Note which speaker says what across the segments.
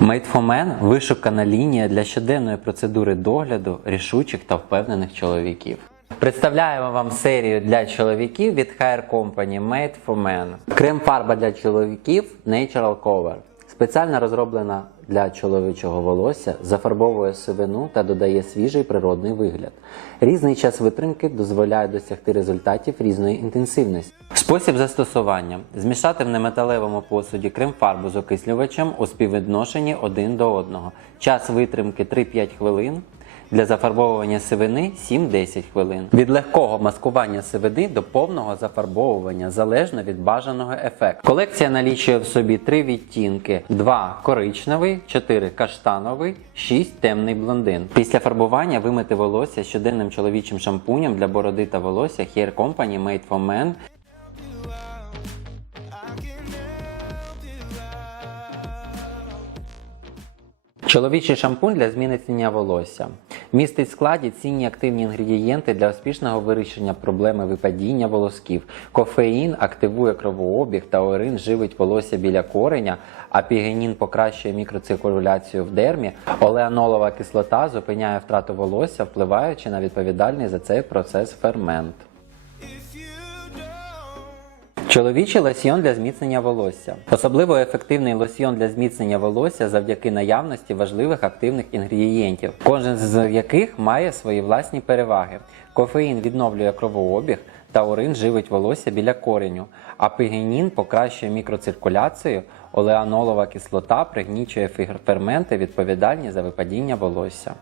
Speaker 1: Made for Men – вишукана лінія для щоденної процедури догляду рішучих та впевнених чоловіків. Представляємо вам серію для чоловіків від Hair Company Made for Men. Крем-фарба для чоловіків Natural Cover. Спеціально розроблена для чоловічого волосся, зафарбовує сивину та додає свіжий природний вигляд. Різний час витримки дозволяє досягти результатів різної інтенсивності. Спосіб застосування: змішати в неметалевому посуді крем-фарбу з окислювачем у співвідношенні один до одного. Час витримки 3-5 хвилин. Для зафарбовування сивини 7-10 хвилин. Від легкого маскування сивини до повного зафарбовування залежно від бажаного ефекту. Колекція налічує в собі три відтінки: 2 коричневий, 4 каштановий, 6 темний блондин. Після фарбування вимити волосся щоденним чоловічим шампунем для бороди та волосся Hair Company Made for Men Чоловічий шампунь для змінення волосся містить в складі цінні активні інгредієнти для успішного вирішення проблеми випадіння волосків. Кофеїн активує кровообіг, таурин живить волосся біля кореня, а пігенін покращує мікроциркуляцію в дермі. Олеанолова кислота зупиняє втрату волосся, впливаючи на відповідальний за цей процес фермент. Чоловічий лосьйон для зміцнення волосся. Особливо ефективний лосьйон для зміцнення волосся завдяки наявності важливих активних інгредієнтів, кожен з яких має свої власні переваги. Кофеїн відновлює кровообіг, таурин живить волосся біля кореню, а пигенін покращує мікроциркуляцію, олеанолова кислота пригнічує фер- ферменти, відповідальні за випадіння волосся.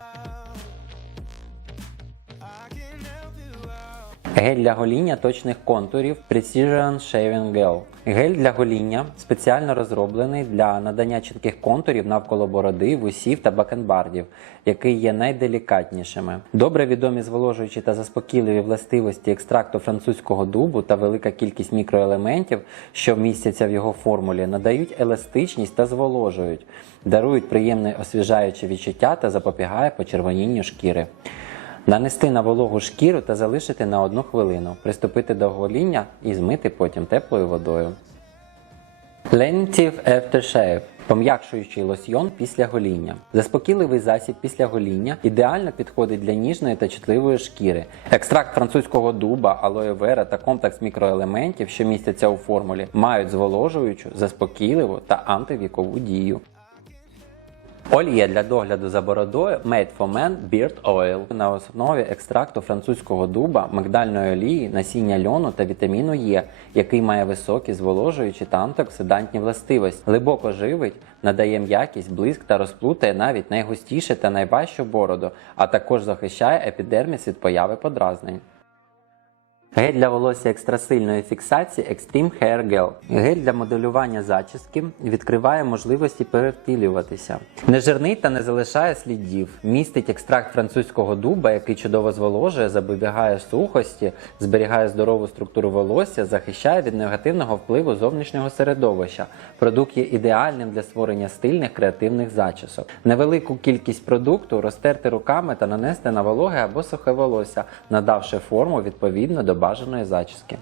Speaker 1: Гель для гоління точних контурів Precision Shaving Gel. Гель для гоління спеціально розроблений для надання чітких контурів навколо бороди, вусів та бакенбардів, які є найделікатнішими. Добре відомі зволожуючі та заспокійливі властивості екстракту французького дубу та велика кількість мікроелементів, що містяться в його формулі, надають еластичність та зволожують, дарують приємне освіжаюче відчуття та запобігає почервонінню шкіри. Нанести на вологу шкіру та залишити на одну хвилину, приступити до гоління і змити потім теплою водою. Lenitive Aftershave – пом'якшуючий лосьйон після гоління. Заспокійливий засіб після гоління ідеально підходить для ніжної та чутливої шкіри. Екстракт французького дуба, алоє вера та комплекс мікроелементів, що містяться у формулі, мають зволожуючу, заспокійливу та антивікову дію. Олія для догляду за бородою Made for Men Beard Oil на основі екстракту французького дуба, мигдальної олії, насіння льону та вітаміну Е, який має високі зволожуючі та антиоксидантні властивості. Глибоко живить, надає м'якість, блиск та розплутає навіть найгустіше та найважчу бороду, а також захищає епідерміс від появи подразнень. Гель для волосся екстрасильної фіксації Extreme Hair Gel. Гель для моделювання зачіски відкриває можливості перевтілюватися. Нежирний та не залишає слідів. Містить екстракт французького дуба, який чудово зволожує, запобігає сухості, зберігає здорову структуру волосся, захищає від негативного впливу зовнішнього середовища. Продукт є ідеальним для створення стильних креативних зачісок. Невелику кількість продукту розтерти руками та нанести на вологе або сухе волосся, надавши форму відповідно до бажаної зачіски.